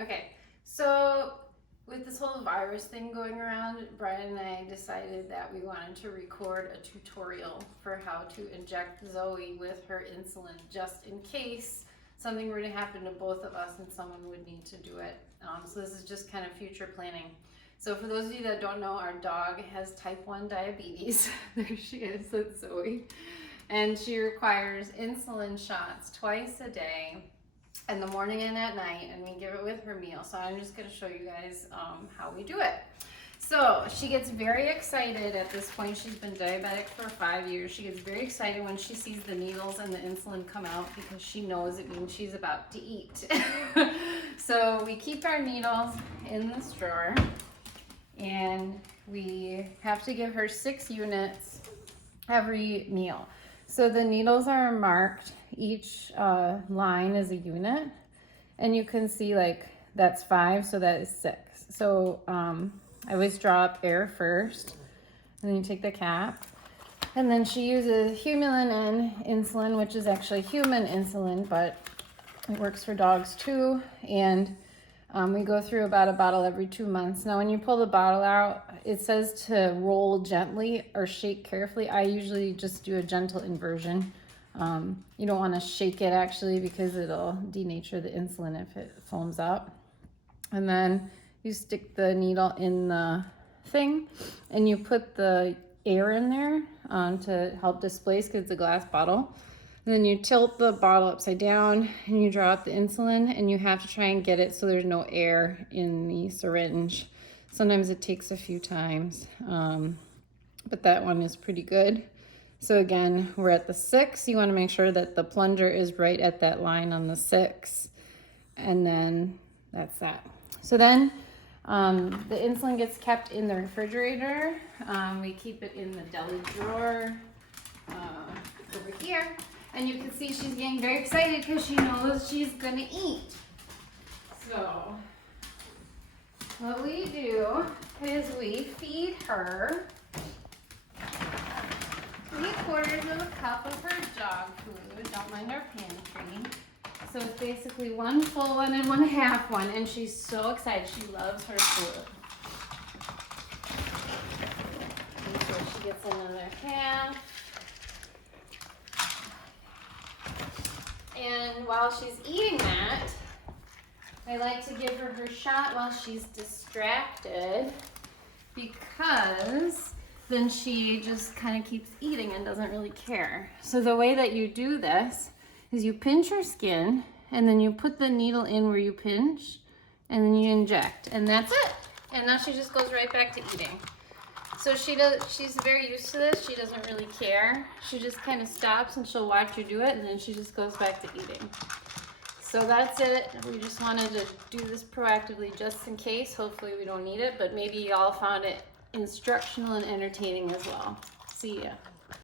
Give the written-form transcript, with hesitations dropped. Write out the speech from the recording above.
Okay, so with this whole virus thing going around, Brian and I decided that we wanted to record a tutorial for how to inject Zoe with her insulin, just in case something were to happen to both of us and someone would need to do it. So this is just kind of future planning. So for those of you that don't know, our dog has type 1 diabetes. There she is, that's Zoe. And she requires insulin shots twice a day, in the morning and at night, and we give it with her meal. So I'm just going to show you guys how we do it. So she gets very excited at this point. She's been diabetic for 5 years. She gets very excited when she sees the needles and the insulin come out because she knows it means she's about to eat. So we keep our needles in this drawer, and we have to give her 6 units every meal. So the needles are marked. Each line is a unit, and you can see like that's 5, so that is 6. So I always draw up air first, and then you take the cap, and then she uses Humulin and insulin, which is actually human insulin, but it works for dogs too. And we go through about a bottle every 2 months. Now when you pull the bottle out, it says to roll gently or shake carefully. I usually just do a gentle inversion. You don't want to shake it actually, because it'll denature the insulin if it foams up. And then you stick the needle in the thing, and you put the air in there to help displace, because it's a glass bottle. And then you tilt the bottle upside down, and you draw out the insulin, and you have to try and get it so there's no air in the syringe. Sometimes it takes a few times, but that one is pretty good. So again, we're at the 6. You want to make sure that the plunger is right at that line on the 6. And then that's that. So then the insulin gets kept in the refrigerator. We keep it in the deli drawer over here. And you can see she's getting very excited because she knows she's going to eat. So what we do is we feed her 3/4 of a cup of her dog food. Don't mind our pantry. So it's basically 1 full one and 1/2 one, and she's so excited. She loves her food. And so she gets another half. And while she's eating that, I like to give her her shot while she's distracted, because then she just kind of keeps eating and doesn't really care. So the way that you do this is you pinch her skin, and then you put the needle in where you pinch, and then you inject, and that's it. And now she just goes right back to eating. So she's very used to this. She doesn't really care. She just kind of stops and she'll watch you do it, and then she just goes back to eating. So that's it. We just wanted to do this proactively just in case. Hopefully we don't need it, but maybe y'all found it instructional and entertaining as well. See ya.